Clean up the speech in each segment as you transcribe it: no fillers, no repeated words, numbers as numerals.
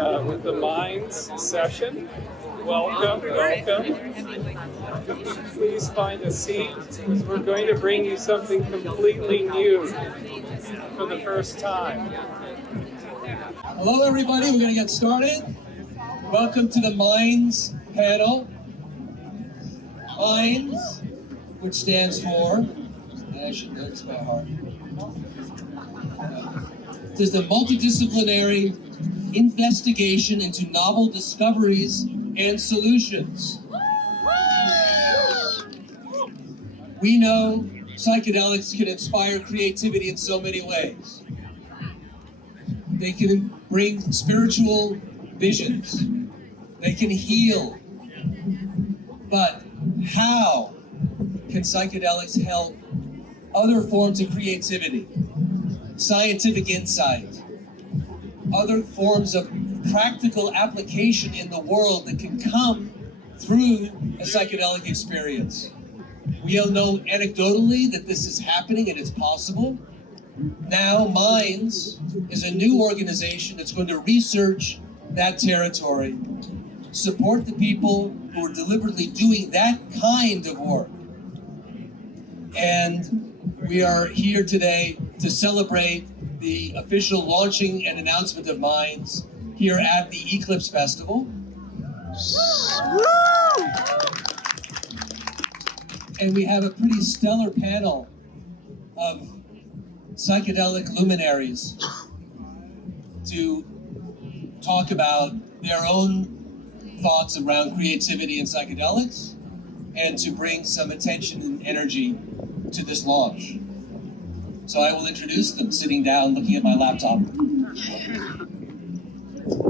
with the Minds session. Welcome, welcome. Please find a seat, because we're going to bring you something completely new for the first time. Hello everybody, we're going to get started. Welcome to the Minds panel. Minds, which stands for, I should know this by heart. It is the multidisciplinary investigation into novel discoveries and solutions. We know psychedelics can inspire creativity in so many ways. They can bring spiritual visions. They can heal. But how can psychedelics help other forms of creativity, scientific insight, other forms of practical application in the world that can come through a psychedelic experience? We all know anecdotally that this is happening and it's possible. Now, Minds is a new organization that's going to research that territory, support the people who are deliberately doing that kind of work. And we are here today to celebrate the official launching and announcement of Minds here at the Eclipse Festival. And we have a pretty stellar panel of psychedelic luminaries to talk about their own thoughts around creativity and psychedelics, and to bring some attention and energy to this launch. So I will introduce them sitting down, looking at my laptop.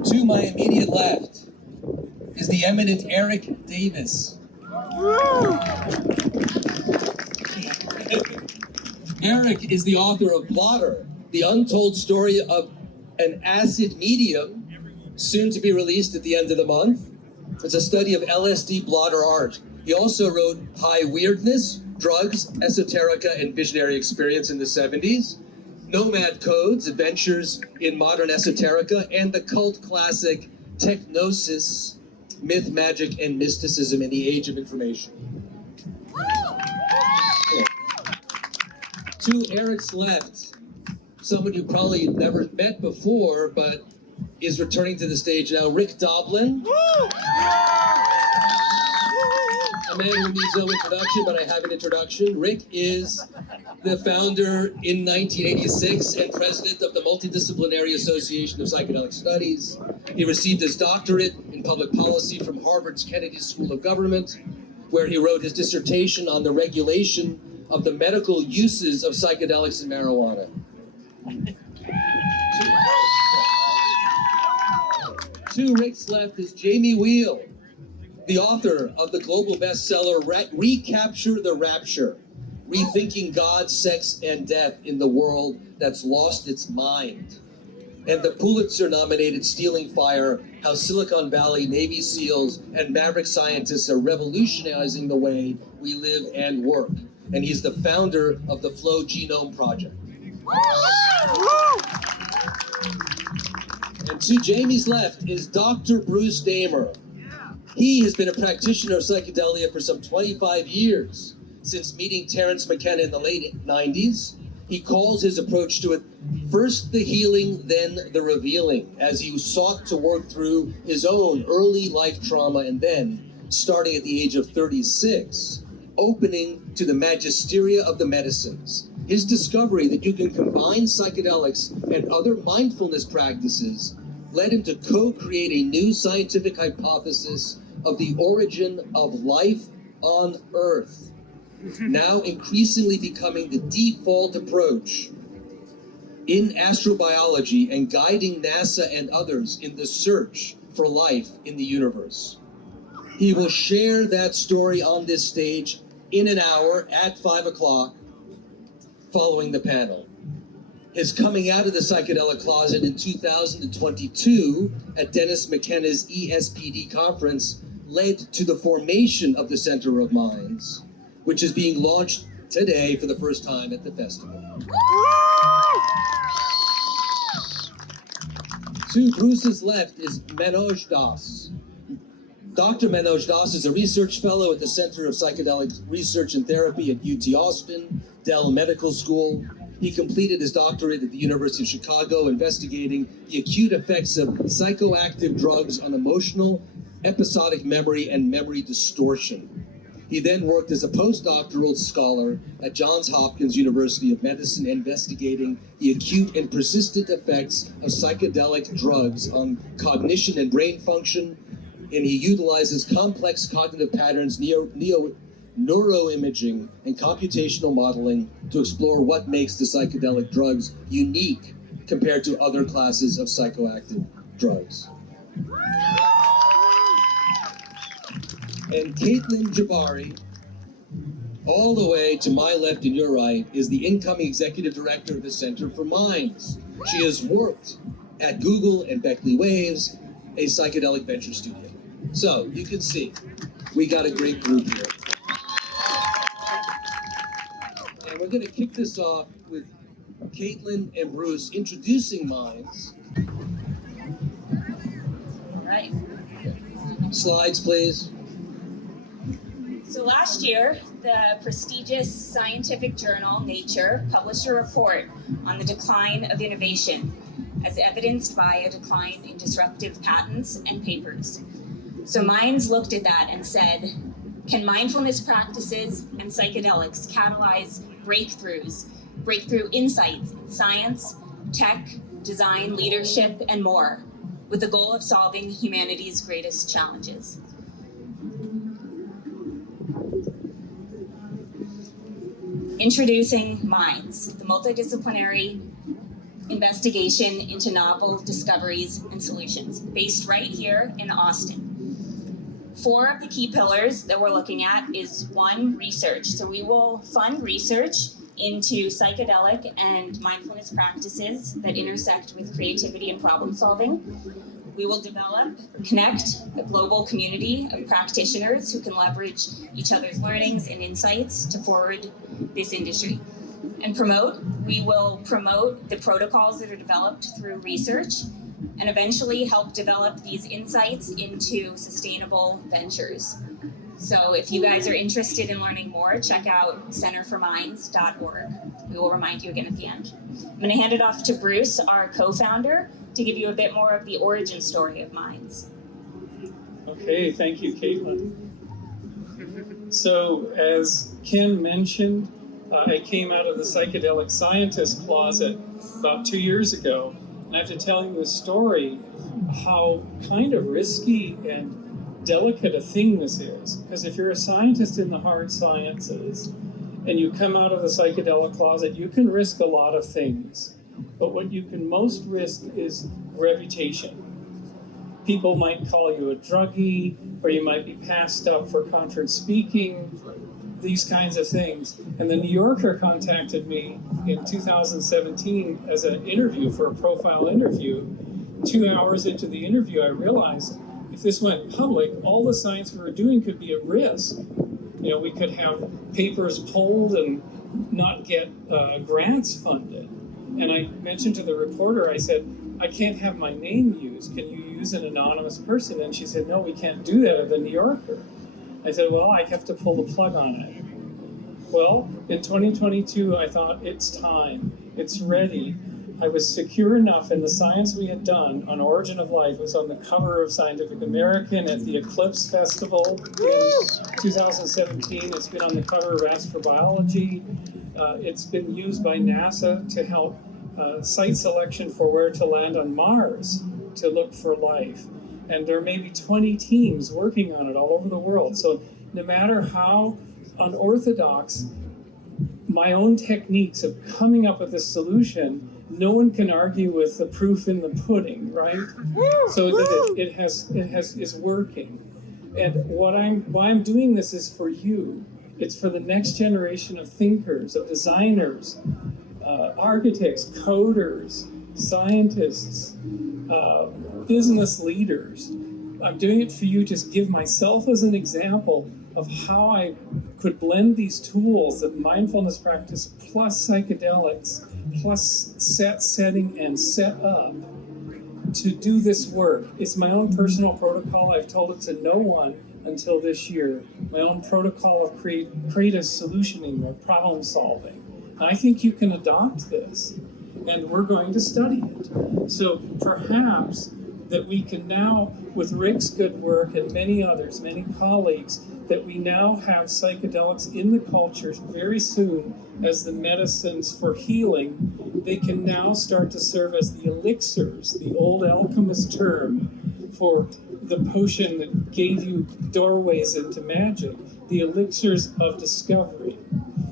To my immediate left is the eminent Eric Davis. Eric is the author of Blotter, the untold story of an acid medium, soon to be released at the end of the month. It's a study of LSD blotter art. He also wrote High Weirdness, Drugs, Esoterica, and Visionary Experience in the 70s, Nomad Codes, Adventures in Modern Esoterica, and the cult classic Technosis, Myth, Magic, and Mysticism in the Age of Information. To Eric's left, someone you probably never met before, but is returning to the stage now, Rick Doblin. A man who needs no introduction, but I have an introduction. Rick is the founder in 1986 and president of the Multidisciplinary Association of Psychedelic Studies. He received his doctorate in public policy from Harvard's Kennedy School of Government, where he wrote his dissertation on the regulation of the medical uses of psychedelics and marijuana. To Rick's left is Jamie Wheal, the author of the global bestseller Recapture the Rapture, Rethinking God, Sex, and Death in the World That's Lost Its Mind, and the Pulitzer-nominated Stealing Fire, How Silicon Valley, Navy SEALs, and maverick scientists are revolutionizing the way we live and work. And he's the founder of the Flow Genome Project. And to Jamie's left is Dr. Bruce Damer. He has been a practitioner of psychedelia for some 25 years, since meeting Terence McKenna in the late 90s. He calls his approach to it first the healing, then the revealing, as he sought to work through his own early life trauma and then, starting at the age of 36, opening to the magisteria of the medicines. His discovery that you can combine psychedelics and other mindfulness practices led him to co-create a new scientific hypothesis of the origin of life on Earth, now increasingly becoming the default approach in astrobiology and guiding NASA and others in the search for life in the universe. He will share that story on this stage in an hour at 5 o'clock following the panel. His coming out of the psychedelic closet in 2022 at Dennis McKenna's ESPD conference led to the formation of the Center of Minds, which is being launched today for the first time at the festival. To Bruce's left is Manoj Das. Dr. Manoj Das is a research fellow at the Center of Psychedelic Research and Therapy at UT Austin, Dell Medical School. He completed his doctorate at the University of Chicago, investigating the acute effects of psychoactive drugs on emotional, episodic memory, and memory distortion. He then worked as a postdoctoral scholar at Johns Hopkins University of Medicine, investigating the acute and persistent effects of psychedelic drugs on cognition and brain function, and he utilizes complex cognitive patterns, neuroimaging, and computational modeling to explore what makes the psychedelic drugs unique compared to other classes of psychoactive drugs. And Katelin Jabbari, all the way to my left and your right, is the incoming executive director of the Center for Minds. She has worked at Google and Beckley Waves, a psychedelic venture studio. So you can see, we got a great group here. And we're going to kick this off with Katelin and Bruce introducing Minds. All right. Slides, please. So last year, the prestigious scientific journal Nature published a report on the decline of innovation, as evidenced by a decline in disruptive patents and papers. So Minds looked at that and said, can mindfulness practices and psychedelics catalyze breakthrough insights in science, tech, design, leadership, and more, with the goal of solving humanity's greatest challenges? Introducing Minds, the multidisciplinary investigation into novel discoveries and solutions, based right here in Austin. 4 of the key pillars that we're looking at is 1, research. So we will fund research into psychedelic and mindfulness practices that intersect with creativity and problem solving. We will connect a global community of practitioners who can leverage each other's learnings and insights to forward this industry. And we will promote the protocols that are developed through research and eventually help develop these insights into sustainable ventures. So if you guys are interested in learning more, check out centerforminds.org. We will remind you again at the end. I'm going to hand it off to Bruce, our co-founder, to give you a bit more of the origin story of Minds. Okay, thank you, Katelin. So as Ken mentioned, I came out of the psychedelic scientist closet about 2 years ago, and I have to tell you a story how kind of risky and delicate a thing this is. Because if you're a scientist in the hard sciences and you come out of the psychedelic closet, you can risk a lot of things. But what you can most risk is reputation. People might call you a druggie, or you might be passed up for conference speaking, these kinds of things. And the New Yorker contacted me in 2017 as an interview for a profile interview. 2 hours into the interview, I realized if this went public, all the science we were doing could be at risk. You know, we could have papers pulled and not get grants funded. And I mentioned to the reporter, I said, I can't have my name used. Can you use an anonymous person? And she said, no, we can't do that at the New Yorker. I said, well, I have to pull the plug on it. Well, in 2022, I thought, it's time. It's ready. I was secure enough in the science we had done on Origin of Life. It was on the cover of Scientific American at the Eclipse Festival in 2017. It's been on the cover of Astrobiology. It's been used by NASA to help site selection for where to land on Mars to look for life. And there may be 20 teams working on it all over the world. So no matter how unorthodox my own techniques of coming up with a solution, no one can argue with the proof in the pudding, right? So that it is working. And why I'm doing this is for you. It's for the next generation of thinkers, of designers, architects, coders, scientists, business leaders. I'm doing it for you to give myself as an example of how I could blend these tools of mindfulness practice plus psychedelics, plus setting and set up to do this work. It's my own personal protocol. I've told it to no one until this year. My own protocol of creative solutioning or problem solving. And I think you can adopt this, and we're going to study it. So perhaps that we can now, with Rick's good work and many others, many colleagues, that we now have psychedelics in the culture very soon as the medicines for healing. They can now start to serve as the elixirs, the old alchemist term for the potion that gave you doorways into magic, the elixirs of discovery.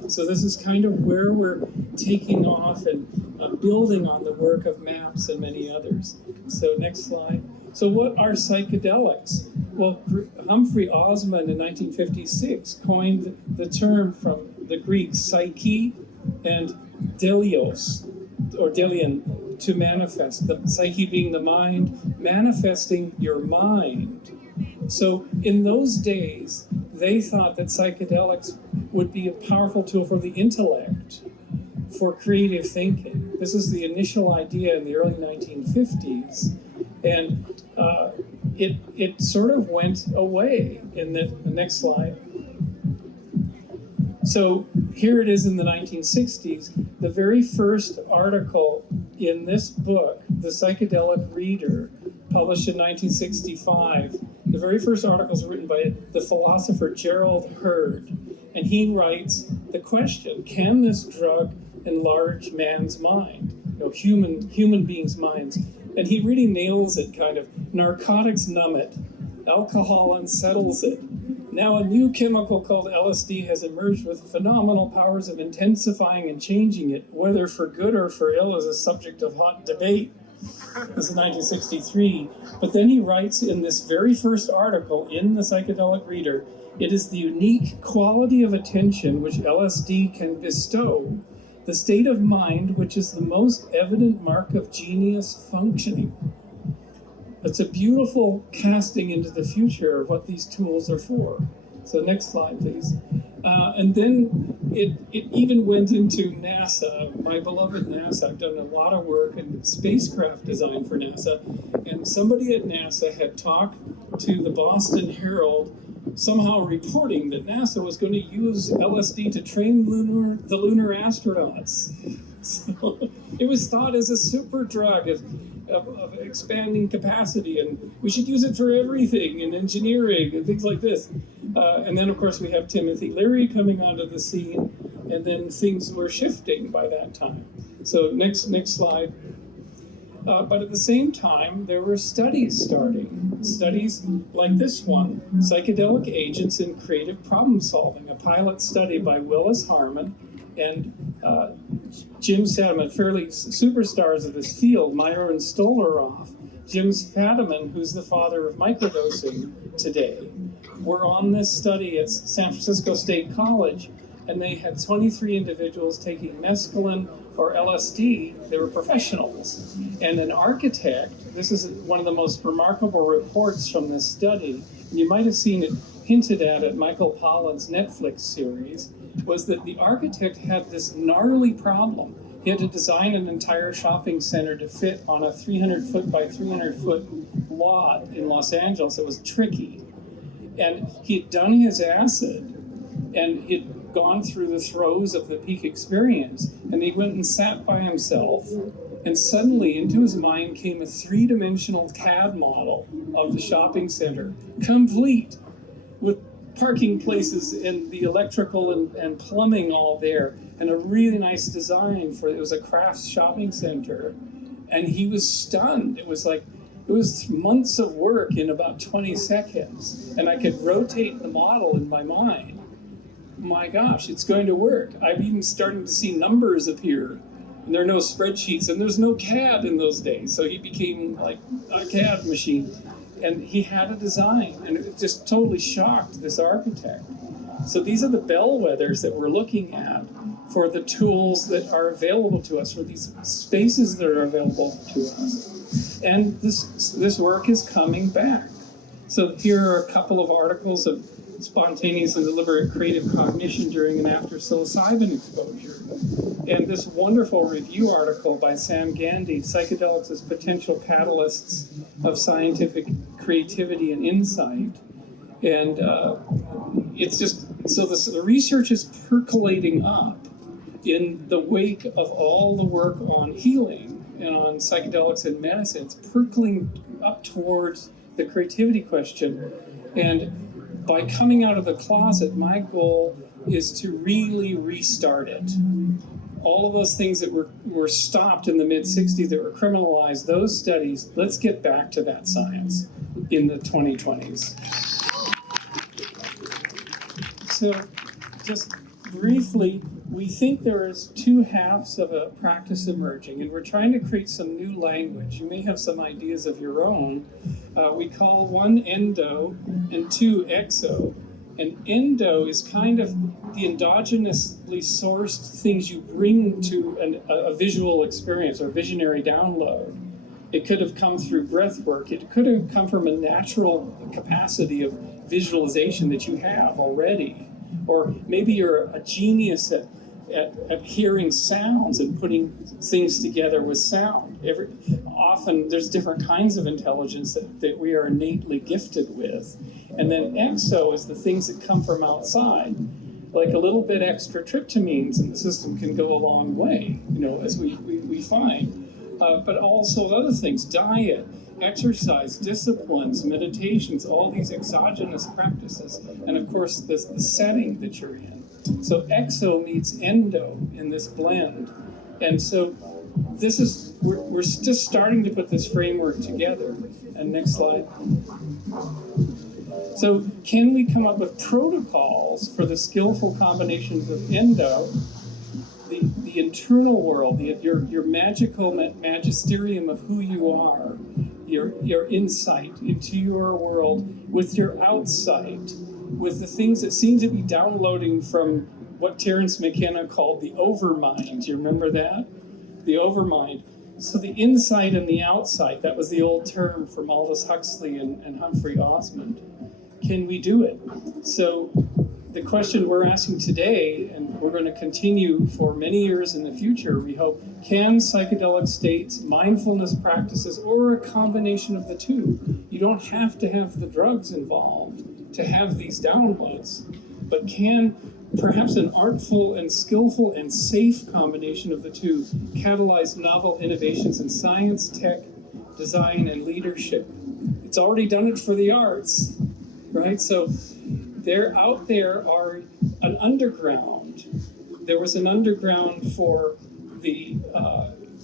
So this is kind of where we're taking off and building on the work of MAPS and many others. So next slide. So what are psychedelics? Well, Humphrey Osmond in 1956 coined the term from the Greek psyche and delios, or delion, to manifest. The psyche being the mind, manifesting your mind. So in those days, they thought that psychedelics would be a powerful tool for the intellect, for creative thinking. This is the initial idea in the early 1950s. And it sort of went away in the next slide. So here it is in the 1960s. The very first article in this book, The Psychedelic Reader, published in 1965, the very first article is written by the philosopher Gerald Hurd. And he writes the question, can this drug enlarge man's mind? Human beings' minds. And he really nails it, kind of. Narcotics numb it, alcohol unsettles it. Now a new chemical called LSD has emerged with phenomenal powers of intensifying and changing it, whether for good or for ill is a subject of hot debate. This is 1963. But then he writes in this very first article in the Psychedelic Reader, it is the unique quality of attention which LSD can bestow, the state of mind which is the most evident mark of genius functioning. It's a beautiful casting into the future of what these tools are for. So next slide, please. And then it even went into NASA, my beloved NASA. I've done a lot of work in spacecraft design for NASA. And somebody at NASA had talked to the Boston Herald, somehow reporting that NASA was going to use LSD to train the lunar astronauts. So it was thought as a super drug of expanding capacity, and we should use it for everything in engineering and things like this. And then, of course, we have Timothy Leary coming onto the scene, and then things were shifting by that time. So next slide. But at the same time, there were studies starting. Studies like this one, Psychedelic Agents in Creative Problem Solving, a pilot study by Willis Harman and Jim Fadiman, fairly superstars of this field, Myron Stolaroff, Jim Fadiman, who's the father of microdosing today, were on this study at San Francisco State College, and they had 23 individuals taking mescaline or LSD. They were professionals. And an architect, this is one of the most remarkable reports from this study, and you might have seen it hinted at Michael Pollan's Netflix series, was that the architect had this gnarly problem. He had to design an entire shopping center to fit on a 300-foot by 300-foot lot in Los Angeles. It was tricky. And he'd done his acid, and he'd gone through the throes of the peak experience, and he went and sat by himself, and suddenly into his mind came a three-dimensional CAD model of the shopping center, complete, with parking places and the electrical and plumbing all there, and a really nice design for it. Was a crafts shopping center, and he was stunned. It was months of work in about 20 seconds, and I could rotate the model in my mind. My gosh, it's going to work. I'm even starting to see numbers appear, and there are no spreadsheets, and there's no CAD in those days, so he became like a CAD machine. And he had a design, and it just totally shocked this architect. So these are the bellwethers that we're looking at for the tools that are available to us, for these spaces that are available to us. And this work is coming back. So here are a couple of articles of spontaneous and deliberate creative cognition during and after psilocybin exposure. And this wonderful review article by Sam Gandhi, Psychedelics as Potential Catalysts of Scientific Creativity and Insight. And it's just, so the research is percolating up in the wake of all the work on healing and on psychedelics and medicine. It's percolating up towards the creativity question. And by coming out of the closet, my goal is to really restart it. All of those things that were stopped in the mid-60s that were criminalized, those studies, let's get back to that science in the 2020s. So just briefly, we think there is two halves of a practice emerging, and we're trying to create some new language. You may have some ideas of your own. We call one endo and two exo. And endo is kind of the endogenously sourced things you bring to a visual experience or visionary download. It could have come through breath work. It could have come from a natural capacity of visualization that you have already. Or maybe you're a genius at hearing sounds and putting things together with sound. Often there's different kinds of intelligence that we are innately gifted with. And then exo is the things that come from outside. Like a little bit extra tryptamines in the system can go a long way, as we find. But also other things, diet, exercise, disciplines, meditations, all these exogenous practices, and of course the setting that you're in. So exo meets endo in this blend. And so we're just starting to put this framework together. And next slide. So can we come up with protocols for the skillful combinations of endo, the internal world, your magical magisterium of who you are, your insight into your world, with your outsight, with the things that seem to be downloading from what Terence McKenna called the overmind. You remember that? The overmind. So the insight and the outside, that was the old term from Aldous Huxley and Humphrey Osmond. Can we do it? So the question we're asking today, and we're going to continue for many years in the future, we hope, can psychedelic states, mindfulness practices, or a combination of the two? You don't have to have the drugs involved to have these downloads, but can perhaps an artful and skillful and safe combination of the two catalyze novel innovations in science, tech, design, and leadership? It's already done it for the arts, right? So there are an underground. There was an underground for the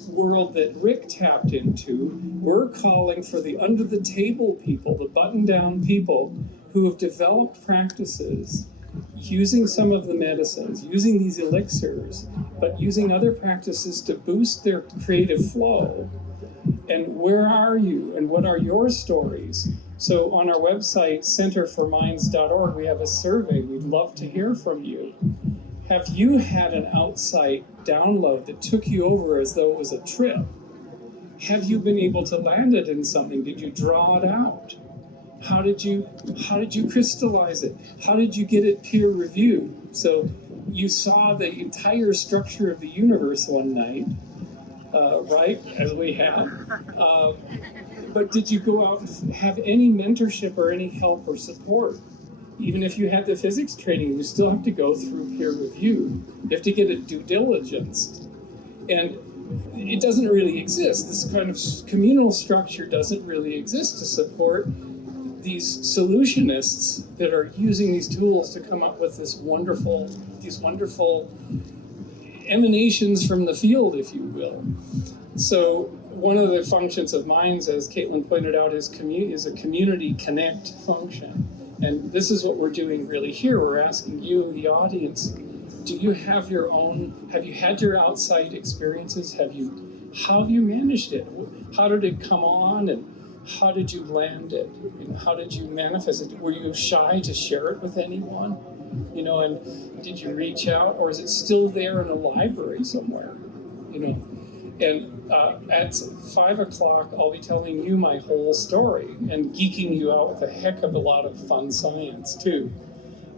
world that Rick tapped into. We're calling for the under-the-table people, the button-down people who have developed practices using some of the medicines, using these elixirs, but using other practices to boost their creative flow. And where are you? And what are your stories? So on our website, centerforminds.org, we have a survey. We'd love to hear from you. Have you had an outside download that took you over as though it was a trip? Have you been able to land it in something? Did you draw it out? How did you crystallize it? How did you get it peer reviewed? So you saw the entire structure of the universe one night, right, as we have. But did you go out and have any mentorship or any help or support? Even if you had the physics training, you still have to go through peer review. You have to get it due diligence. And it doesn't really exist. This kind of communal structure doesn't really exist to support these solutionists that are using these tools to come up with these wonderful emanations from the field, if you will. So one of the functions of Minds, as Katelin pointed out, is a community connect function. And this is what we're doing really here. We're asking you, the audience, do you have your own, have you had your outside experiences? How have you managed it? How did it come on, and how did you land it? How did you manifest it? Were you shy to share it with anyone? And did you reach out, or is it still there in a library somewhere? And at 5 o'clock, I'll be telling you my whole story and geeking you out with a heck of a lot of fun science too.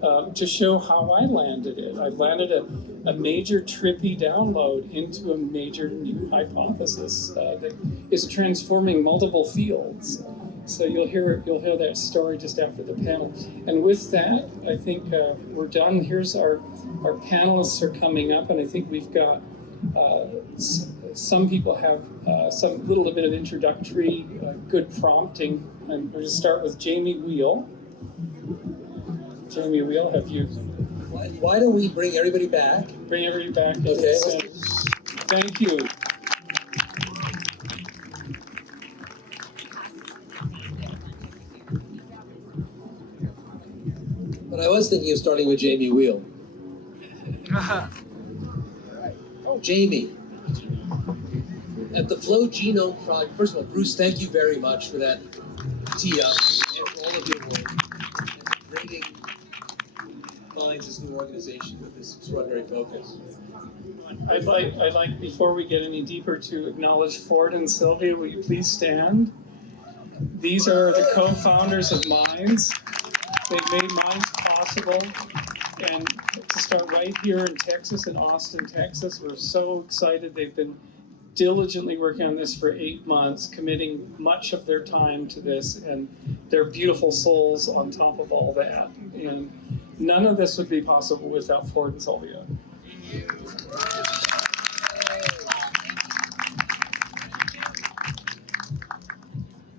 to show how I landed it. I landed a major trippy download into a major new hypothesis that is transforming multiple fields. So you'll hear that story just after the panel. And with that, I think we're done. Here's our panelists are coming up, and I think we've got some people have some little bit of introductory good prompting. And we're going to start with Jamie Wheal. Jamie Wheal, have you? Why don't we bring everybody back? Bring everybody back. Okay. Thank you. But I was thinking of starting with Jamie Wheal. Oh, Jamie. At the Flow Genome Project, first of all, Bruce, thank you very much for that tee up and for all of your work and bringing minds this new organization with this extraordinary focus. I'd like, before we get any deeper, to acknowledge Ford and Sylvia. Will you please stand? These are the co-founders of Minds. They've made Minds possible. And to start right here in Texas, in Austin, Texas, we're so excited. They've been diligently working on this for 8 months, committing much of their time to this, and they're beautiful souls on top of all that. And none of this would be possible without Ford and Sylvia.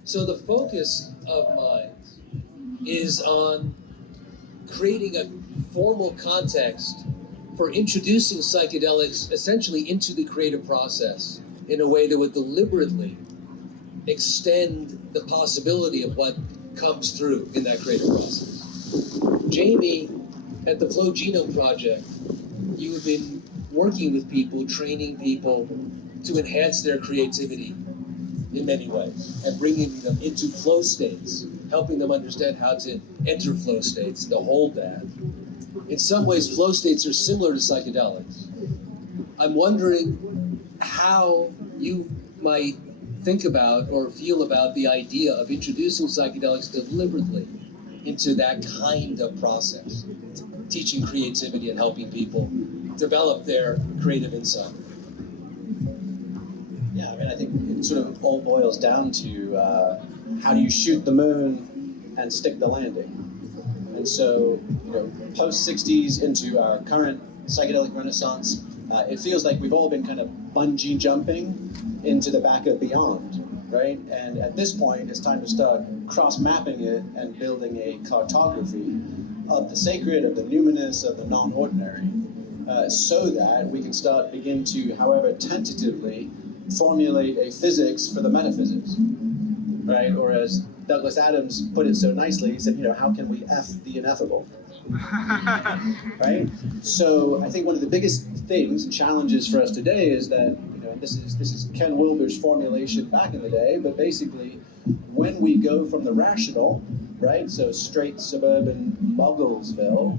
So the focus of Minds is on creating a formal context for introducing psychedelics essentially into the creative process in a way that would deliberately extend the possibility of what comes through in that creative process. Jamie, at the Flow Genome Project, you have been working with people, training people to enhance their creativity in many ways and bringing them into flow states, helping them understand how to enter flow states, to hold that. In some ways, flow states are similar to psychedelics. I'm wondering how you might think about or feel about the idea of introducing psychedelics deliberately into that kind of process, teaching creativity and helping people develop their creative insight. Yeah, I mean, I think it sort of all boils down to how do you shoot the moon and stick the landing? And so, post 60s into our current psychedelic renaissance, it feels like we've all been kind of bungee jumping into the back of beyond, right? And at this point, it's time to start cross-mapping it and building a cartography of the sacred, of the numinous, of the non-ordinary, so that we can begin to, however tentatively, formulate a physics for the metaphysics, right? Or as Douglas Adams put it so nicely, he said, how can we F the ineffable? Right? So I think one of the biggest things and challenges for us today is that, and this is Ken Wilber's formulation back in the day, but basically when we go from the rational, right, so straight suburban Mugglesville,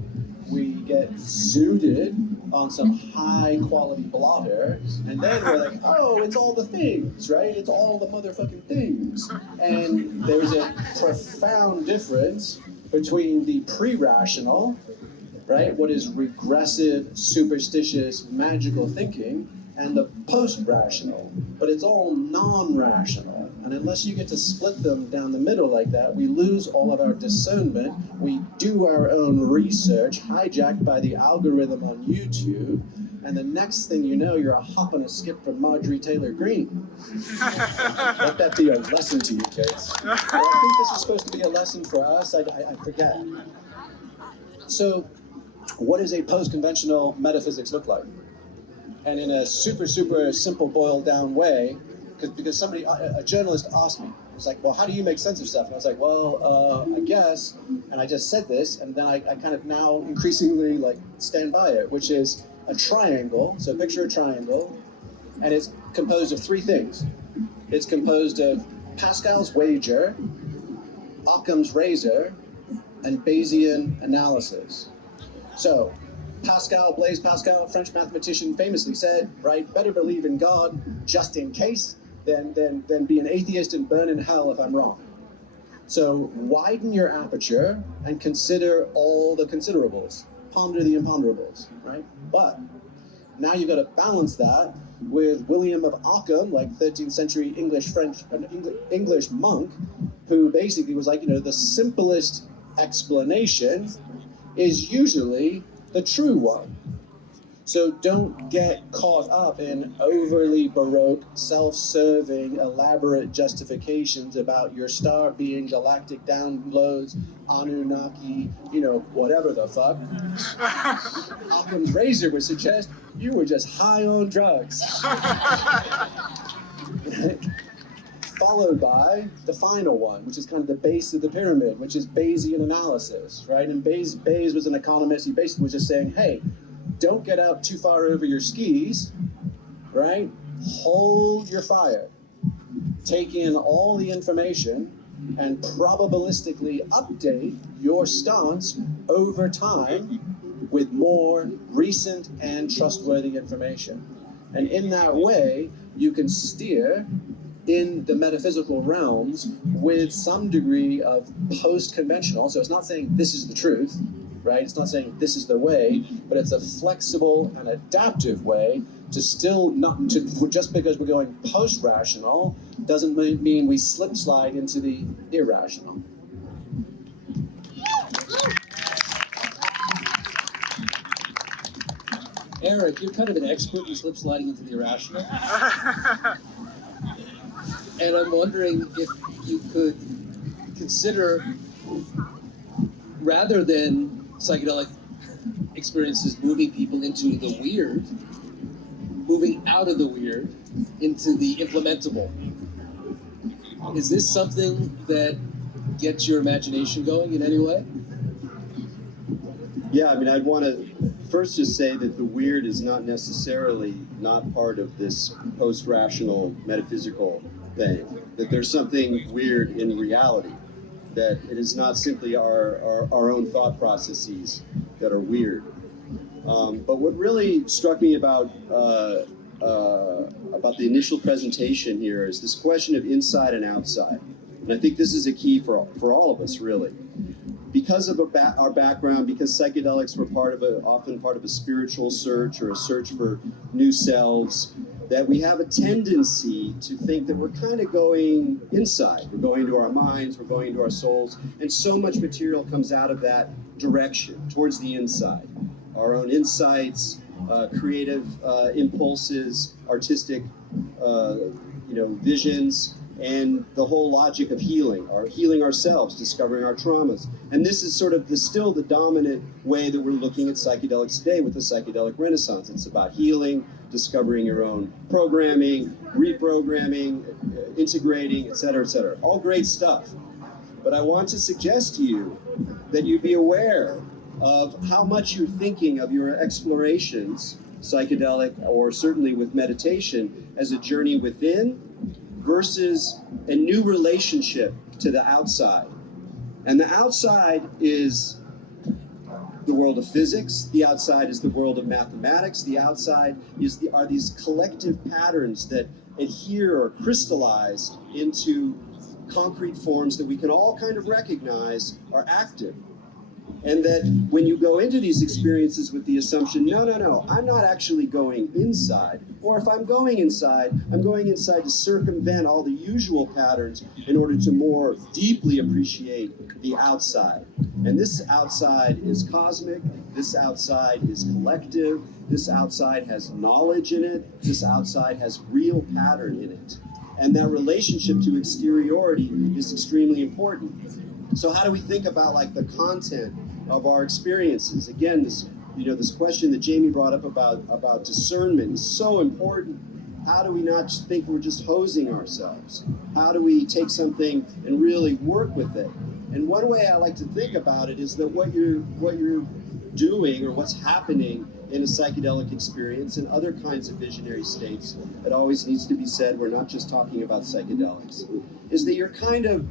we get zooted on some high quality blotter, and then we're like, oh, it's all the things, right? It's all the motherfucking things. And there's a profound difference between the pre-rational, right, what is regressive, superstitious, magical thinking, and the post-rational, but it's all non-rational. And unless you get to split them down the middle like that, we lose all of our discernment. We do our own research, hijacked by the algorithm on YouTube, and the next thing you know, you're a hop and a skip from Marjorie Taylor Greene. Let that be a lesson to you, kids. Well, I think this is supposed to be a lesson for us. I forget. So, what does a post-conventional metaphysics look like? And in a super, super simple boiled down way, because a journalist asked me, it's like, well, how do you make sense of stuff? And I was like, well, I guess, and I just said this, and then I kind of now increasingly stand by it, which is a triangle. So picture a triangle, and it's composed of three things. It's composed of Pascal's wager, Occam's razor, and Bayesian analysis. So Blaise Pascal, French mathematician, famously said, right, better believe in God just in case than be an atheist and burn in hell if I'm wrong. So widen your aperture and consider all the considerables. Ponder the imponderables, right? But now you've got to balance that with William of Ockham, like 13th century English monk, who basically was like, the simplest explanation is usually the true one. So don't get caught up in overly baroque, self-serving, elaborate justifications about your star being galactic downloads, Anunnaki, whatever the fuck. Occam's razor would suggest you were just high on drugs. Followed by the final one, which is kind of the base of the pyramid, which is Bayesian analysis, right? And Bayes was an economist. He basically was just saying, hey, don't get out too far over your skis, right? Hold your fire. Take in all the information and probabilistically update your stance over time with more recent and trustworthy information. And in that way, you can steer in the metaphysical realms with some degree of post-conventional. So it's not saying this is the truth, right? It's not saying this is the way, but it's a flexible and adaptive way to still not to just because we're going post-rational doesn't mean we slip-slide into the irrational. Eric, you're kind of an expert in slip-sliding into the irrational. And I'm wondering if you could consider, rather than psychedelic experiences moving people into the weird, moving out of the weird into the implementable. Is this something that gets your imagination going in any way? Yeah, I'd want to first just say that the weird is not necessarily not part of this post-rational metaphysical thing, that there's something weird in reality, that it is not simply our own thought processes that are weird. But what really struck me about the initial presentation here is this question of inside and outside. And I think this is a key for all of us, really. Because of our background, because psychedelics were often part of a spiritual search or a search for new selves, that we have a tendency to think that we're kind of going inside. We're going to our minds, we're going to our souls, and so much material comes out of that direction, towards the inside. Our own insights, creative impulses, artistic visions, and the whole logic of healing ourselves, discovering our traumas. And this is sort of still the dominant way that we're looking at psychedelics today with the psychedelic renaissance. It's about healing, discovering your own programming, reprogramming, integrating, et cetera, et cetera. All great stuff. But I want to suggest to you that you be aware of how much you're thinking of your explorations, psychedelic or certainly with meditation, as a journey within versus a new relationship to the outside. And the outside is the world of physics, the outside is the world of mathematics, the outside are these collective patterns that adhere or crystallize into concrete forms that we can all kind of recognize are active. And that when you go into these experiences with the assumption, no, I'm not actually going inside. Or if I'm going inside to circumvent all the usual patterns in order to more deeply appreciate the outside. And this outside is cosmic, this outside is collective, this outside has knowledge in it, this outside has real pattern in it. And that relationship to exteriority is extremely important. So how do we think about the content of our experiences? Again, this question that Jamie brought up about discernment is so important. How do we not just think we're just hosing ourselves? How do we take something and really work with it? And one way I like to think about it is that what you're doing or what's happening in a psychedelic experience and other kinds of visionary states, it always needs to be said, we're not just talking about psychedelics, is that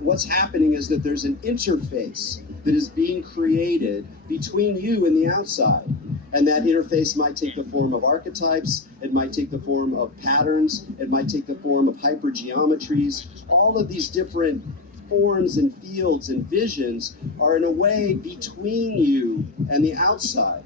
what's happening is that there's an interface that is being created between you and the outside. And that interface might take the form of archetypes, it might take the form of patterns, it might take the form of hypergeometries, all of these different forms and fields and visions are in a way between you and the outside.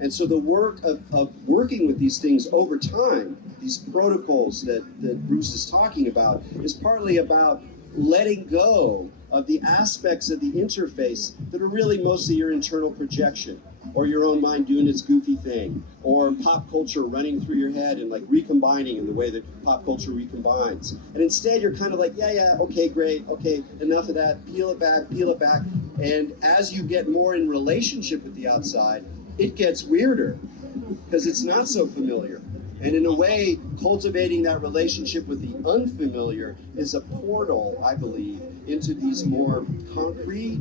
And so the work of working with these things over time, these protocols that Bruce is talking about, is partly about letting go of the aspects of the interface that are really mostly your internal projection, or your own mind doing its goofy thing, or pop culture running through your head and like recombining in the way that pop culture recombines. And instead you're kind of like, yeah, okay, great, okay, enough of that, peel it back. And as you get more in relationship with the outside, it gets weirder because it's not so familiar. And in a way, cultivating that relationship with the unfamiliar is a portal, I believe, into these more concrete,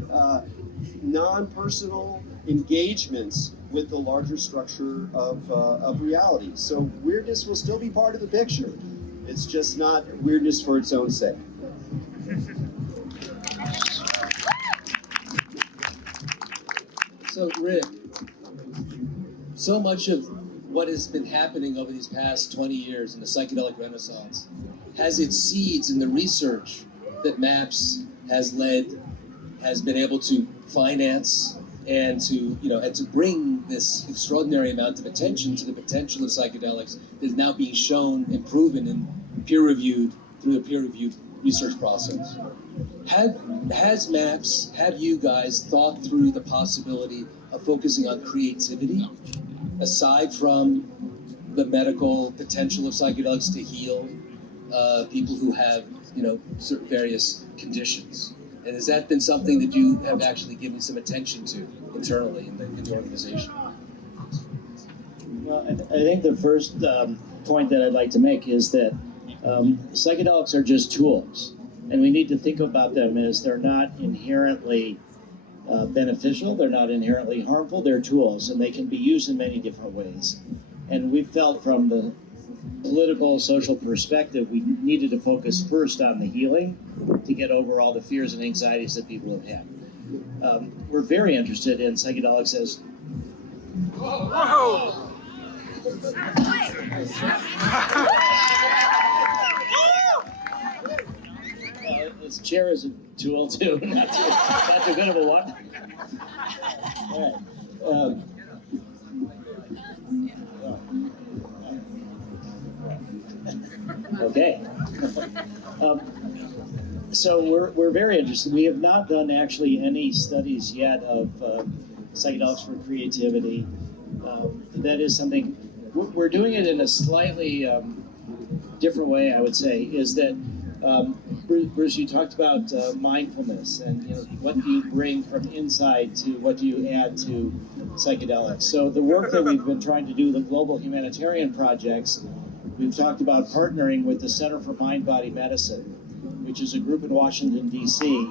non-personal engagements with the larger structure of reality. So weirdness will still be part of the picture. It's just not weirdness for its own sake. So Rick, so much of what has been happening over these past 20 years in the psychedelic renaissance has its seeds in the research that MAPS has led, has been able to finance, and to bring this extraordinary amount of attention to the potential of psychedelics that is now being shown and proven and peer-reviewed through the peer-reviewed research process. Has MAPS, have you guys thought through the possibility of focusing on creativity, aside from the medical potential of psychedelics to heal people who have, certain various conditions? And has that been something that you have actually given some attention to internally in the organization? Well, I think the first point that I'd like to make is that psychedelics are just tools, and we need to think about them as they're not inherently beneficial, they're not inherently harmful, they're tools, and they can be used in many different ways. And we felt from the political, social perspective, we needed to focus first on the healing to get over all the fears and anxieties that people have had. We're very interested in psychedelics as... Whoa! This chair is a tool too, not too good of a one. All right. Okay. So we're very interested. We have not done actually any studies yet of psychedelics for creativity. That is something we're doing it in a slightly different way, I would say. Is that Bruce, you talked about mindfulness and what do you bring from inside to what do you add to psychedelics. So the work that we've been trying to do, the global humanitarian projects, we've talked about partnering with the Center for Mind-Body Medicine, which is a group in Washington, D.C.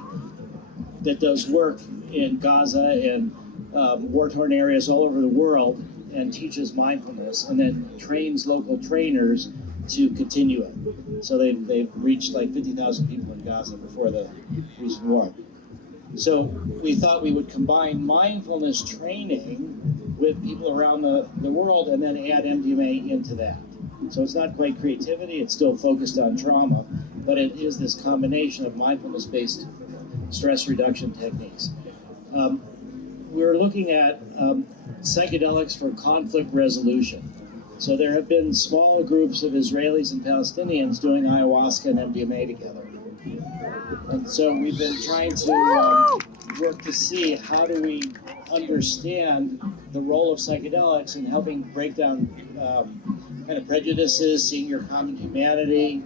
that does work in Gaza and war-torn areas all over the world and teaches mindfulness and then trains local trainers to continue it. So they've reached like 50,000 people in Gaza before the recent war. So we thought we would combine mindfulness training with people around the world and then add MDMA into that. So it's not quite creativity, it's still focused on trauma, but it is this combination of mindfulness-based stress reduction techniques. We're looking at psychedelics for conflict resolution. So there have been small groups of Israelis and Palestinians doing ayahuasca and MDMA together. And so we've been trying to work to see how do we understand the role of psychedelics in helping break down kind of prejudices, seeing your common humanity.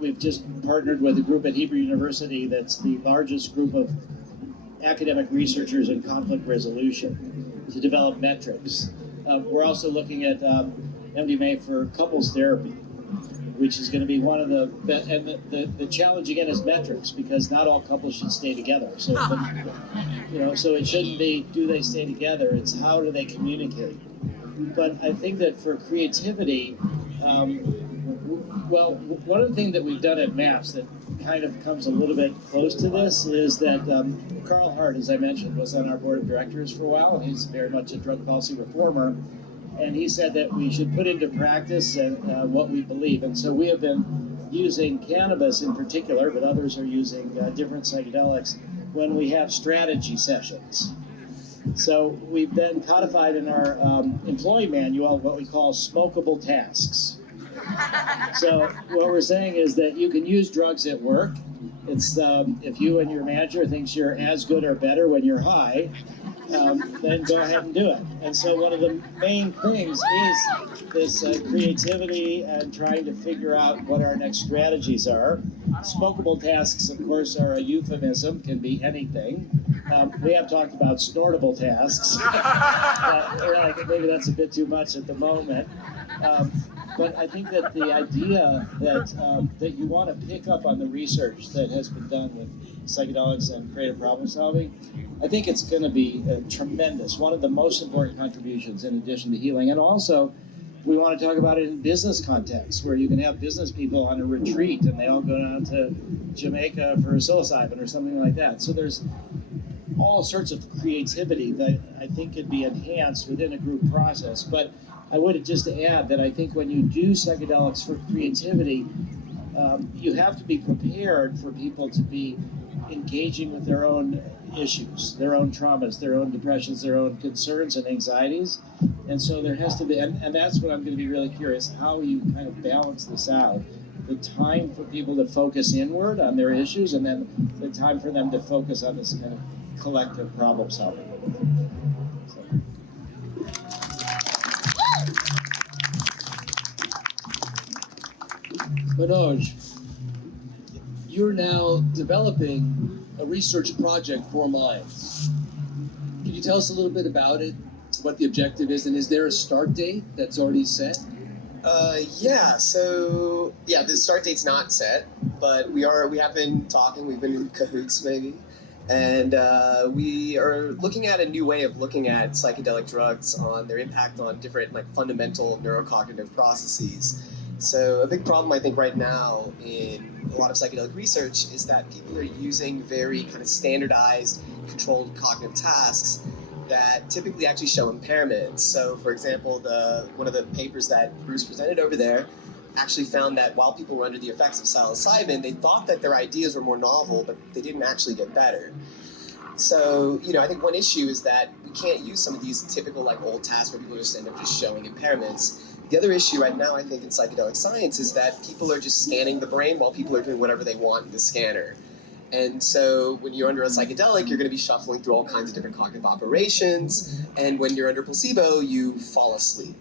We've just partnered with a group at Hebrew University that's the largest group of academic researchers in conflict resolution to develop metrics. We're also looking at MDMA for couples therapy, which is going to be one of the best. And the challenge again is metrics, because not all couples should stay together. So, so it shouldn't be do they stay together. It's how do they communicate. But I think that for creativity, well, one of the things that we've done at MAPS that kind of comes a little bit close to this is that Carl Hart, as I mentioned, was on our board of directors for a while, and he's very much a drug policy reformer. And he said that we should put into practice what we believe. And so we have been using cannabis in particular, but others are using different psychedelics when we have strategy sessions. So we've then codified in our employee manual what we call smokable tasks. So what we're saying is that you can use drugs at work. It's if you and your manager thinks you're as good or better when you're high, then go ahead and do it. And so one of the main things is this creativity and trying to figure out what our next strategies are. Smokable tasks, of course, are a euphemism, can be anything. We have talked about snortable tasks. Maybe that's a bit too much at the moment. But I think that the idea that you want to pick up on the research that has been done with psychedelics and creative problem solving, I think it's going to be tremendous. One of the most important contributions in addition to healing. And also, we want to talk about it in business context, where you can have business people on a retreat and they all go down to Jamaica for psilocybin or something like that. So there's all sorts of creativity that I think could be enhanced within a group process. But I would just add that I think when you do psychedelics for creativity, you have to be prepared for people to be engaging with their own issues, their own traumas, their own depressions, their own concerns and anxieties. And so there has to be, and that's what I'm going to be really curious, how you kind of balance this out. The time for people to focus inward on their issues, and then the time for them to focus on this kind of collective problem solving. Manoj, you're now developing a research project for Minds. Can you tell us a little bit about it, what the objective is, and is there a start date that's already set? The start date's not set, but we have been talking, we've been in cahoots maybe, and we are looking at a new way of looking at psychedelic drugs on their impact on different fundamental neurocognitive processes. So a big problem I think right now in a lot of psychedelic research is that people are using very kind of standardized, controlled cognitive tasks that typically actually show impairments. So for example, one of the papers that Bruce presented over there actually found that while people were under the effects of psilocybin, they thought that their ideas were more novel, but they didn't actually get better. So, I think one issue is that we can't use some of these typical old tasks where people just end up just showing impairments. The other issue right now, I think, in psychedelic science is that people are just scanning the brain while people are doing whatever they want in the scanner. And so when you're under a psychedelic, you're going to be shuffling through all kinds of different cognitive operations. And when you're under placebo, you fall asleep.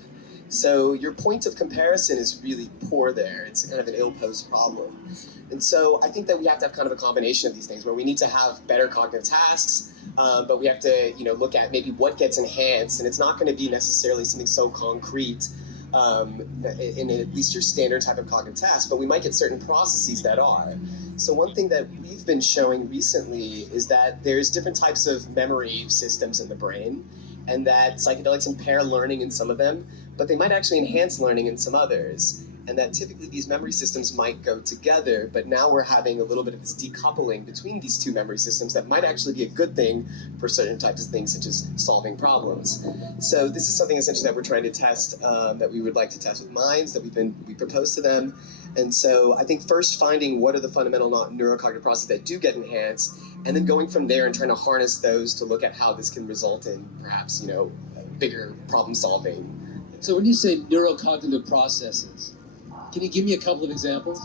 So your point of comparison is really poor there. It's kind of an ill-posed problem. And so I think that we have to have kind of a combination of these things where we need to have better cognitive tasks, but we have to look at maybe what gets enhanced. And it's not going to be necessarily something so concrete in at least your standard type of cognitive task, but we might get certain processes that are. So one thing that we've been showing recently is that there's different types of memory systems in the brain, and that psychedelics impair learning in some of them, but they might actually enhance learning in some others. And that typically these memory systems might go together, but now we're having a little bit of this decoupling between these two memory systems that might actually be a good thing for certain types of things, such as solving problems. So this is something essentially that we're trying to test, that we would like to test with Minds, that we proposed to them. And so I think first finding what are the fundamental neurocognitive processes that do get enhanced, and then going from there and trying to harness those to look at how this can result in perhaps, bigger problem solving. So when you say neurocognitive processes, can you give me a couple of examples?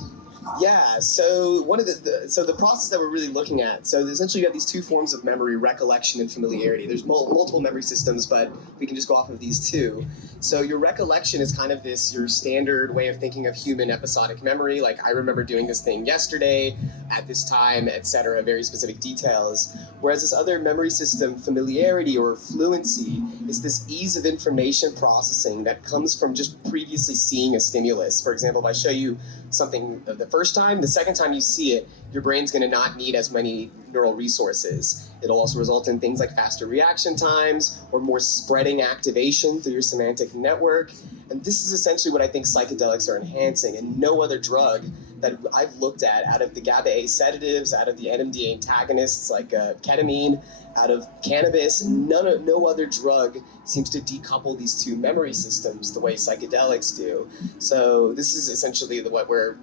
Yeah, so one of the process that we're really looking at, so essentially you have these two forms of memory, recollection and familiarity. There's multiple memory systems, but we can just go off of these two. So your recollection is kind of your standard way of thinking of human episodic memory, like I remember doing this thing yesterday, at this time, etc., very specific details. Whereas this other memory system, familiarity or fluency, is this ease of information processing that comes from just previously seeing a stimulus. For example, if I show you something the first time, the second time you see it, your brain's going to not need as many neural resources. It'll also result in things like faster reaction times or more spreading activation through your semantic network. And this is essentially what I think psychedelics are enhancing, and no other drug that I've looked at out of the GABA-A sedatives, out of the NMDA antagonists like ketamine, out of cannabis, no other drug seems to decouple these two memory systems the way psychedelics do. So this is essentially what we're,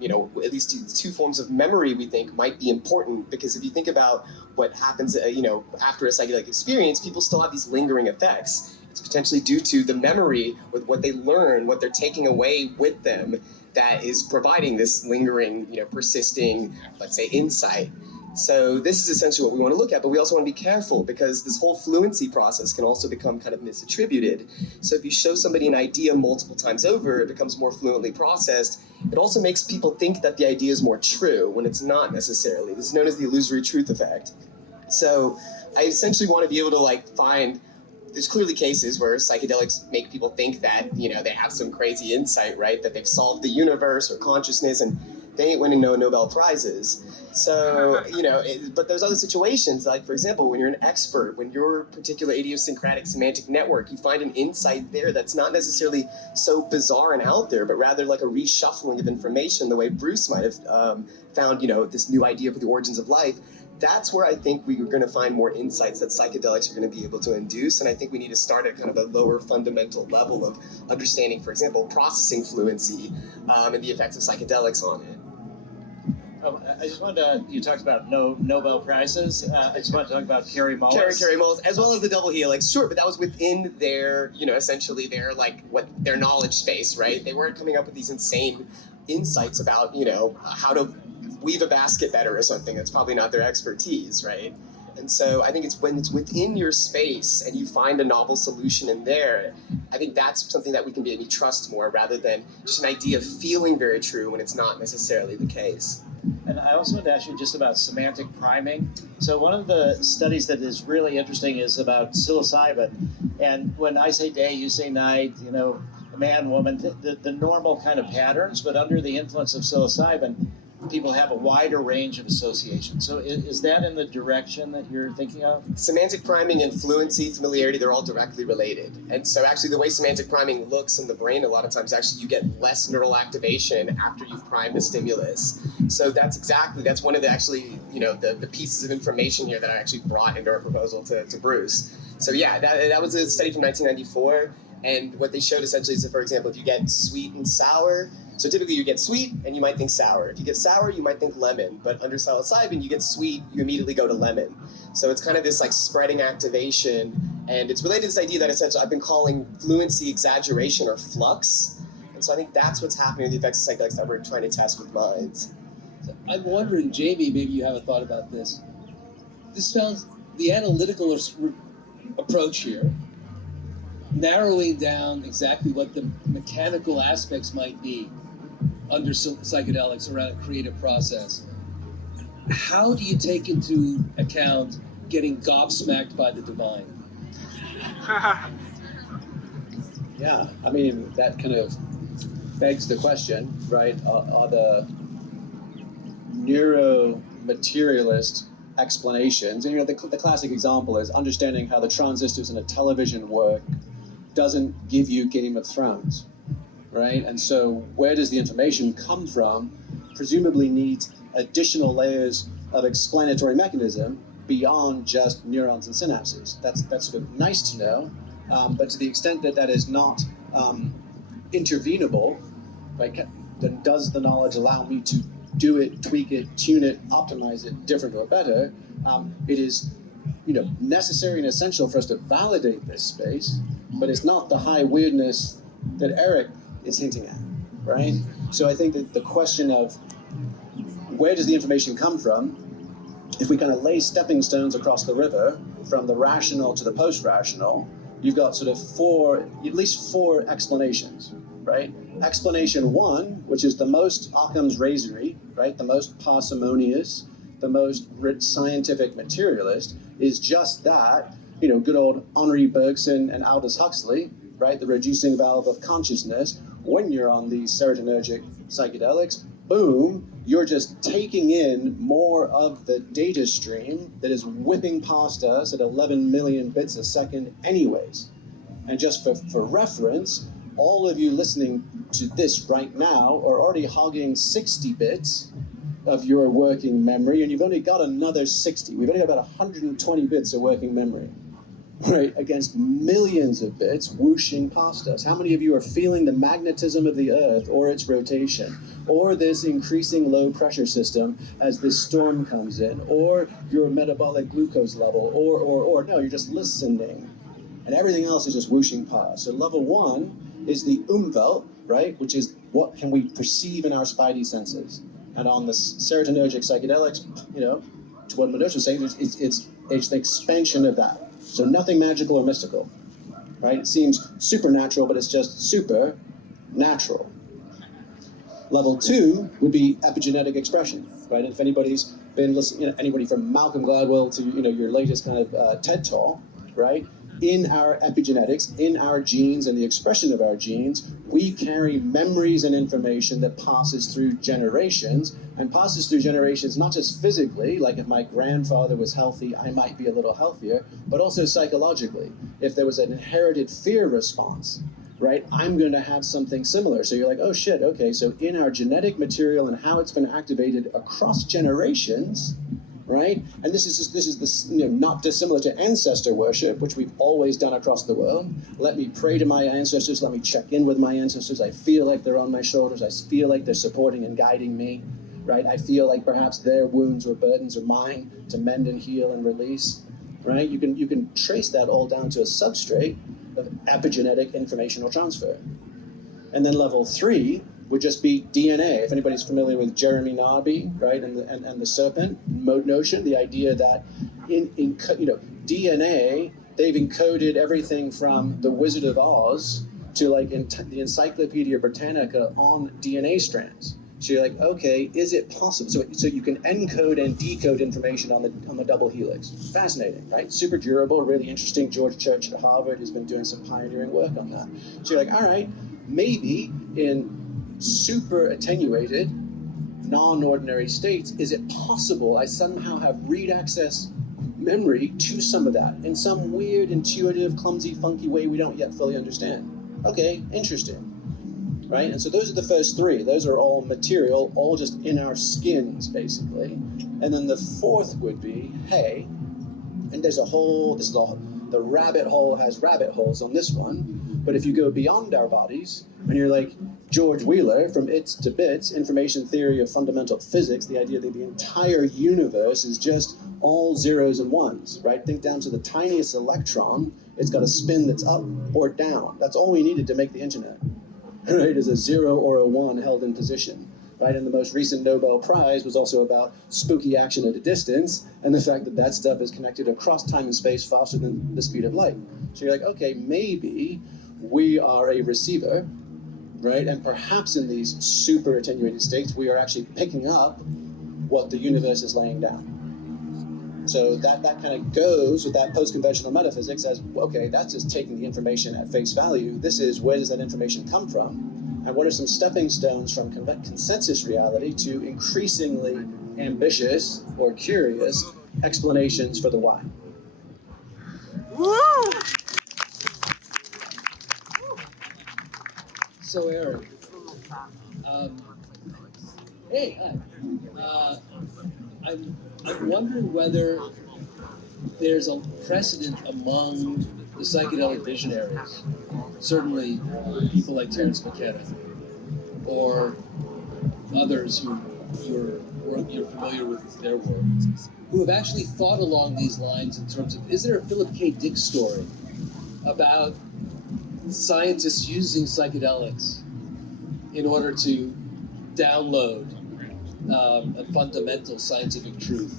at least two forms of memory we think might be important, because if you think about what happens, after a psychedelic experience, people still have these lingering effects. It's potentially due to the memory with what they learn, what they're taking away with them, that is providing this lingering, persisting, let's say, insight. So this is essentially what we want to look at, but we also want to be careful, because this whole fluency process can also become kind of misattributed. So if you show somebody an idea multiple times over, it becomes more fluently processed. It also makes people think that the idea is more true when it's not necessarily. This is known as the illusory truth effect. So I essentially want to be able to find, there's clearly cases where psychedelics make people think that, they have some crazy insight, right? That they've solved the universe or consciousness, and they ain't winning no Nobel Prizes. So, but there's other situations, like, for example, when you're an expert, when your particular idiosyncratic semantic network, you find an insight there that's not necessarily so bizarre and out there, but rather like a reshuffling of information, the way Bruce might have found, this new idea for the origins of life. That's where I think we're going to find more insights that psychedelics are going to be able to induce. And I think we need to start at kind of a lower fundamental level of understanding, for example, processing fluency and the effects of psychedelics on it. I just wanted to, you talked about no Nobel Prizes. I just want to talk about Carrie Mullis. Carrie Mullis, as well as the double helix, sure, but that was within their, essentially their, their knowledge space, right? They weren't coming up with these insane insights about, how to weave a basket better or something. That's probably not their expertise, right? And so I think it's when it's within your space and you find a novel solution in there, I think that's something that we can maybe trust more, rather than just an idea of feeling very true when it's not necessarily the case. And I also want to ask you just about semantic priming. So one of the studies that is really interesting is about psilocybin. And when I say day, you say night, man, woman, the normal kind of patterns, but under the influence of psilocybin, people have a wider range of association. So is that in the direction that you're thinking of? Semantic priming and fluency, familiarity, they're all directly related. And so actually the way semantic priming looks in the brain, a lot of times actually you get less neural activation after you've primed a stimulus. So that's one of the actually, the pieces of information here that I actually brought into our proposal to Bruce. So yeah, that was a study from 1994. And what they showed essentially is that, for example, if you get sweet and sour, so typically you get sweet and you might think sour. If you get sour, you might think lemon. But under psilocybin, you get sweet, you immediately go to lemon. So it's kind of this spreading activation. And it's related to this idea that essentially I've been calling fluency exaggeration or flux. And so I think that's what's happening with the effects of psychedelics that we're trying to test with minds. I'm wondering, Jamie, maybe you have a thought about this. This sounds, the analytical approach here, narrowing down exactly what the mechanical aspects might be under psychedelics around a creative process. How do you take into account getting gobsmacked by the divine? Yeah, I mean, that kind of begs the question, right? Are the neuromaterialist explanations, and the classic example is understanding how the transistors in a television work doesn't give you Game of Thrones, right? And so where does the information come from? Presumably needs additional layers of explanatory mechanism beyond just neurons and synapses. That's sort of nice to know, but to the extent that that is not intervenable, right, then does the knowledge allow me to do it, tweak it, tune it, optimize it different or better? It is necessary and essential for us to validate this space, but it's not the high weirdness that Eric is hinting at, right? So I think that the question of where does the information come from, if we kind of lay stepping stones across the river from the rational to the post-rational, you've got sort of at least four explanations, right? Explanation one, which is the most Occam's razory, right? The most parsimonious, the most scientific materialist, is just that, good old Henri Bergson and Aldous Huxley, right? The reducing valve of consciousness. When you're on these serotonergic psychedelics, boom, you're just taking in more of the data stream that is whipping past us at 11 million bits a second anyways. And just for reference, all of you listening to this right now are already hogging 60 bits of your working memory, and you've only got another 60. We've only got about 120 bits of working memory, right, against millions of bits whooshing past us. How many of you are feeling the magnetism of the Earth or its rotation, or this increasing low pressure system as this storm comes in, or your metabolic glucose level, or no, you're just listening, and everything else is just whooshing past. So level 1 is the Umwelt, right, which is what can we perceive in our spidey senses. And on the serotonergic psychedelics, you know, to what Manoj was saying, it's an expansion of that. So nothing magical or mystical, right? It seems supernatural, but it's just supernatural. Level 2 would be epigenetic expression, right? And if anybody's been listening, you know, anybody from Malcolm Gladwell to, you know, your latest kind of TED Talk, right? In our epigenetics, in our genes and the expression of our genes, we carry memories and information that passes through generations, and passes through generations not just physically, like if my grandfather was healthy, I might be a little healthier, but also psychologically. If there was an inherited fear response, right, I'm going to have something similar. So you're like, oh shit, okay, so in our genetic material and how it's been activated across generations, right? And this is you know, not dissimilar to ancestor worship, which we've always done across the world. Let me pray to my ancestors. Let me check in with my ancestors. I feel like they're on my shoulders. I feel like they're supporting and guiding me, right? I feel like perhaps their wounds or burdens are mine to mend and heal and release, right? You can trace that all down to a substrate of epigenetic informational transfer. And then level 3 would just be DNA. If anybody's familiar with Jeremy Narby, right, and the serpent notion, the idea that in you know, DNA, they've encoded everything from the Wizard of Oz to like the Encyclopedia Britannica on DNA strands. So you're like, okay, is it possible? So you can encode and decode information on the double helix. Fascinating, right? Super durable, really interesting. George Church at Harvard has been doing some pioneering work on that. So you're like, all right, maybe in super attenuated, non-ordinary states, is it possible I somehow have read access memory to some of that in some weird, intuitive, clumsy, funky way we don't yet fully understand? Okay, interesting, right? And so those are the first 3. Those are all material, all just in our skins, basically. And then the 4th would be, hey, and there's a whole, the rabbit hole has rabbit holes on this one, but if you go beyond our bodies, and you're like, George Wheeler, from Its to Bits, Information Theory of Fundamental Physics, the idea that the entire universe is just all zeros and ones, right? Think down to the tiniest electron, it's got a spin that's up or down. That's all we needed to make the internet, right? Is a 0 or a 1 held in position, right? And the most recent Nobel Prize was also about spooky action at a distance, and the fact that that stuff is connected across time and space faster than the speed of light. So you're like, okay, maybe we are a receiver, right? And perhaps in these super attenuated states, we are actually picking up what the universe is laying down. So that kind of goes with that post-conventional metaphysics as, okay, that's just taking the information at face value. This is, where does that information come from? And what are some stepping stones from consensus reality to increasingly ambitious or curious explanations for the why? Woo! So Aaron, hey, hi. I'm wondering whether there's a precedent among the psychedelic visionaries, certainly people like Terence McKenna, or others who you're familiar with their work, who have actually thought along these lines in terms of, is there a Philip K. Dick story about scientists using psychedelics in order to download a fundamental scientific truth?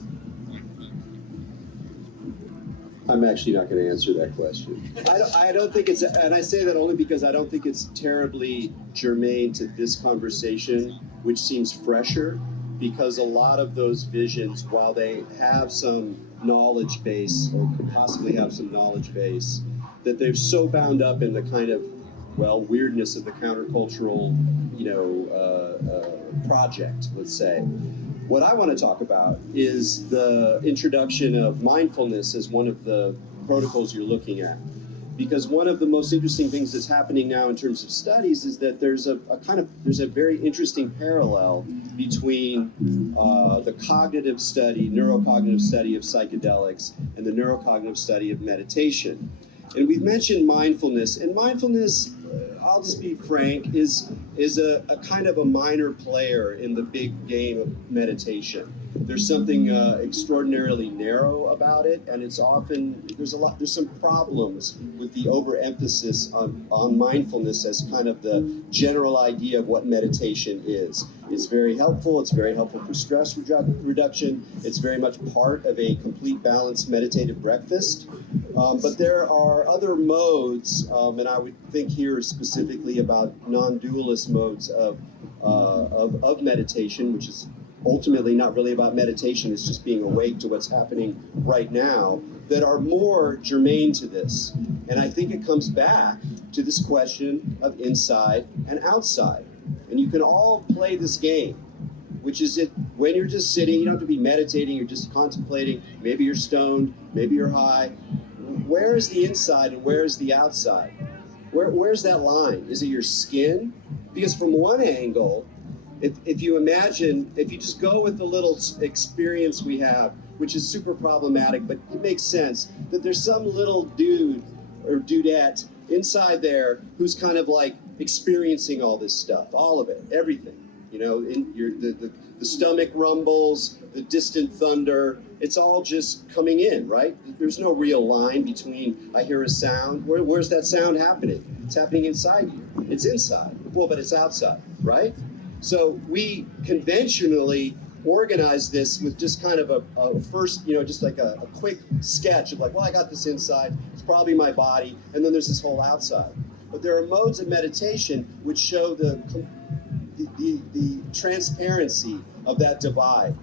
I'm actually not going to answer that question. I don't think it's, and I say that only because I don't think it's terribly germane to this conversation, which seems fresher, because a lot of those visions, while they have some knowledge base, or could possibly have some knowledge base, that they're so bound up in the kind of, well, weirdness of the countercultural, project, let's say. What I want to talk about is the introduction of mindfulness as one of the protocols you're looking at. because one of the most interesting things that's happening now in terms of studies is that there's a very interesting parallel between the cognitive study, neurocognitive study of psychedelics and the neurocognitive study of meditation. And we've mentioned mindfulness, and mindfulness, I'll just be frank, is a kind of a minor player in the big game of meditation. There's something extraordinarily narrow about it, and it's often, there's some problems with the overemphasis on mindfulness as kind of the general idea of what meditation is. It's very helpful. It's very helpful for stress reduction. It's very much part of a complete balanced meditative breakfast. But there are other modes, and I would think here specifically about non-dualist modes of meditation, which is ultimately not really about meditation, it's just being awake to what's happening right now, that are more germane to this. And I think it comes back to this question of inside and outside. And you can all play this game, which is it when you're just sitting, you don't have to be meditating, you're just contemplating, maybe you're stoned, maybe you're high. Where is the inside and where is the outside? Where's that line? Is it your skin? Because from one angle, if you imagine, if you just go with the little experience we have, which is super problematic, but it makes sense, that there's some little dude or dudette inside there who's kind of like experiencing all this stuff, all of it, everything. You know, the stomach rumbles, the distant thunder, it's all just coming in, right? There's no real line between I hear a sound. Where's that sound happening? It's happening inside you. It's inside. Well, but it's outside, right? So we conventionally organize this with just kind of a first, you know, just like a quick sketch of like, well, I got this inside, it's probably my body, and then there's this whole outside. But there are modes of meditation which show the transparency of that divide.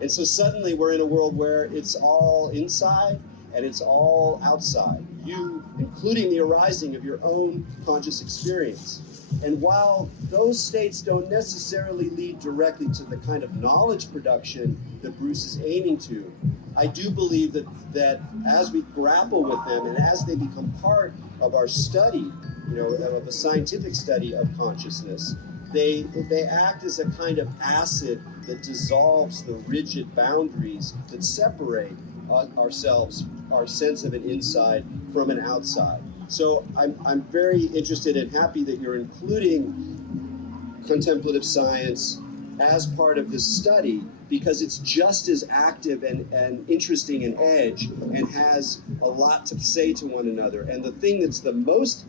And so suddenly we're in a world where it's all inside and it's all outside, you including the arising of your own conscious experience. And while those states don't necessarily lead directly to the kind of knowledge production that Bruce is aiming to, I do believe that as we grapple with them and as they become part of our study, you know, of a scientific study of consciousness, they act as a kind of acid that dissolves the rigid boundaries that separate ourselves, our sense of an inside from an outside. So I'm very interested and happy that you're including contemplative science as part of this study, because it's just as active and interesting an edge and has a lot to say to one another. And the thing that's the most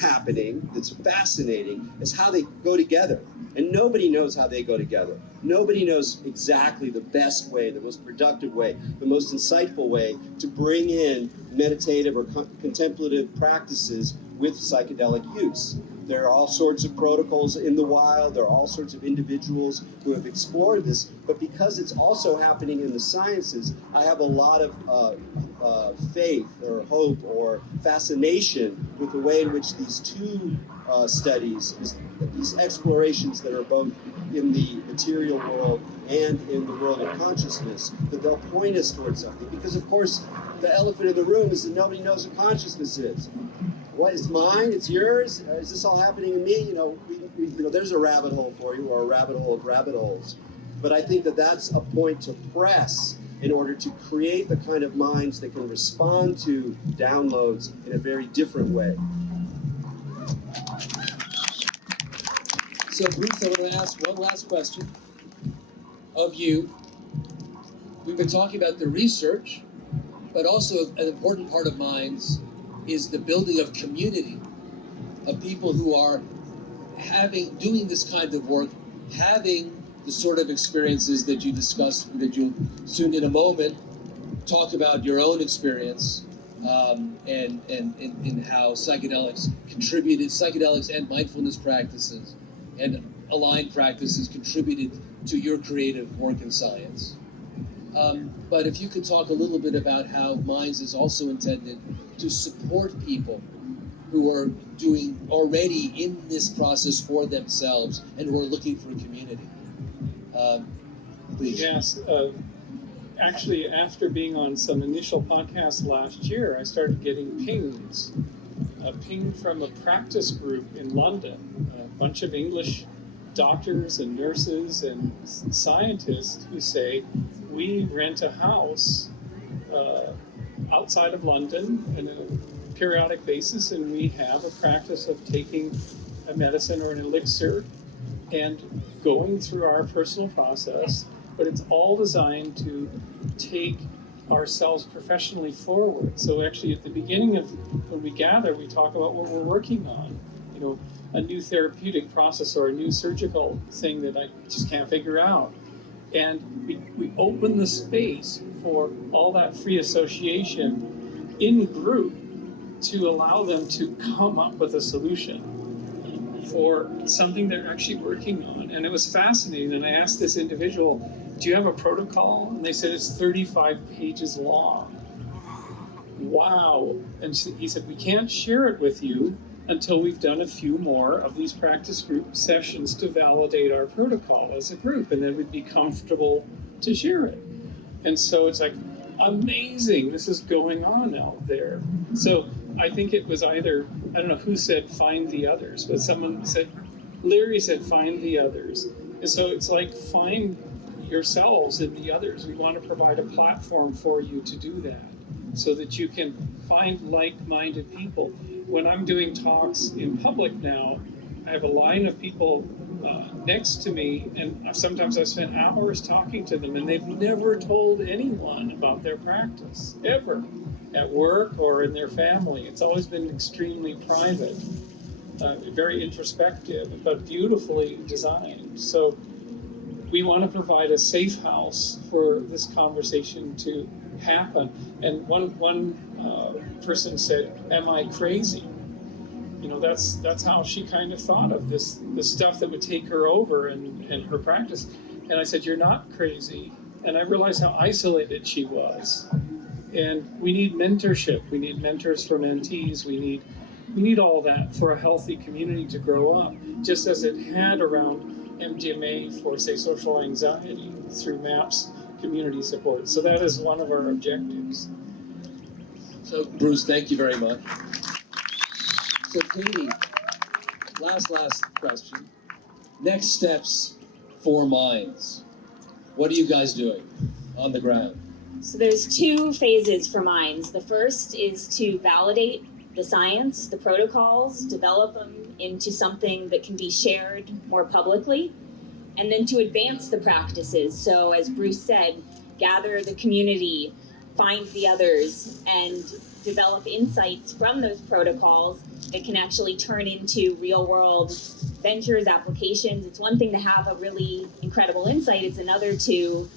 happening, that's fascinating, is how they go together. And nobody knows how they go together. Nobody knows exactly the best way, the most productive way, the most insightful way to bring in meditative or contemplative practices with psychedelic use. There are all sorts of protocols in the wild, there are all sorts of individuals who have explored this, but because it's also happening in the sciences, I have a lot of faith or hope or fascination with the way in which these two studies, these explorations that are both in the material world and in the world of consciousness, that they'll point us towards something. Because of course, the elephant in the room is that nobody knows what consciousness is. What, it's mine, it's yours, is this all happening to me? You know, there's a rabbit hole for you, or a rabbit hole of rabbit holes. But I think that that's a point to press in order to create the kind of minds that can respond to downloads in a very different way. So Bruce, I want to ask one last question of you. We've been talking about the research, but also an important part of Minds is the building of community, of people who are doing this kind of work, having the sort of experiences that you discussed, that you soon in a moment talk about your own experience, and how psychedelics and mindfulness practices and aligned practices contributed to your creative work in science. But if you could talk a little bit about how Minds is also intended to support people who are doing already in this process for themselves and who are looking for a community. Please. Yes. Actually, after being on some initial podcasts last year, I started getting pings a ping from a practice group in London, a bunch of English doctors and nurses and scientists who say, we rent a house outside of London on a periodic basis, and we have a practice of taking a medicine or an elixir and going through our personal process, but it's all designed to take ourselves professionally forward. So actually at the beginning of when we gather, we talk about what we're working on, you know, a new therapeutic process or a new surgical thing that I just can't figure out. And we open the space for all that free association in group to allow them to come up with a solution for something they're actually working on. And it was fascinating. And I asked this individual, do you have a protocol? And they said it's 35 pages long. Wow. And he said, we can't share it with you until we've done a few more of these practice group sessions to validate our protocol as a group, and then we'd be comfortable to share it. And so it's like, amazing, this is going on out there. So I think it was either, I don't know who said find the others, but someone said, Larry said find the others. And so it's like find yourselves in the others. We want to provide a platform for you to do that so that you can find like-minded people. When I'm doing talks in public now, I have a line of people next to me, and sometimes I spend hours talking to them, and they've never told anyone about their practice, ever, at work or in their family. It's always been extremely private, very introspective, but beautifully designed. So we want to provide a safe house for this conversation to happen. And one person said, am I crazy? You know, that's how she kind of thought of this stuff that would take her over in her practice. And I said, you're not crazy. And I realized how isolated she was. And we need mentorship. We need mentors for mentees. We need all that for a healthy community to grow up, just as it had around MDMA for, say, social anxiety through MAPS community support. So that is one of our objectives. So, Bruce, thank you very much. So, Katie, last question. Next steps for Minds. What are you guys doing on the ground? So there's two phases for Minds. The first is to validate the science, the protocols, develop them into something that can be shared more publicly, and then to advance the practices. So as Bruce said, gather the community, find the others, and develop insights from those protocols that can actually turn into real-world ventures, applications. It's one thing to have a really incredible insight. It's another to,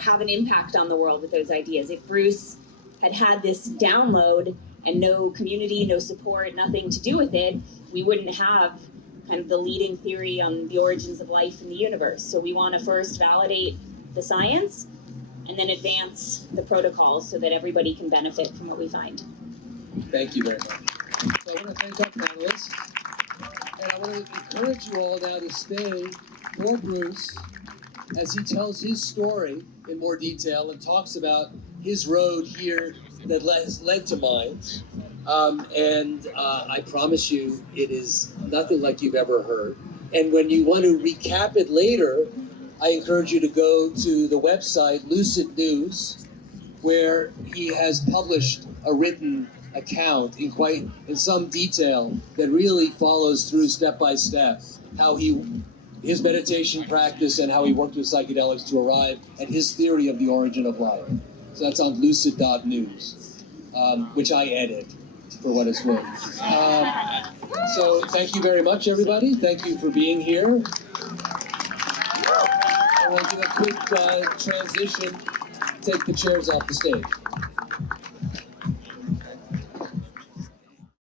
have an impact on the world with those ideas. If Bruce had had this download and no community, no support, nothing to do with it, we wouldn't have kind of the leading theory on the origins of life in the universe. So we want to first validate the science and then advance the protocols so that everybody can benefit from what we find. Thank you very much. So I want to thank our panelists, and I want to encourage you all now to stay for Bruce as he tells his story in more detail and talks about his road here that has led to Minds. I promise you, it is nothing like you've ever heard. And when you want to recap it later, I encourage you to go to the website Lucid News, where he has published a written account in some detail that really follows through step by step how his meditation practice and how he worked with psychedelics to arrive at his theory of the origin of life. So that's on lucid.news, which I edit for what it's worth. So thank you very much, everybody. Thank you for being here. I want to do a quick transition, take the chairs off the stage.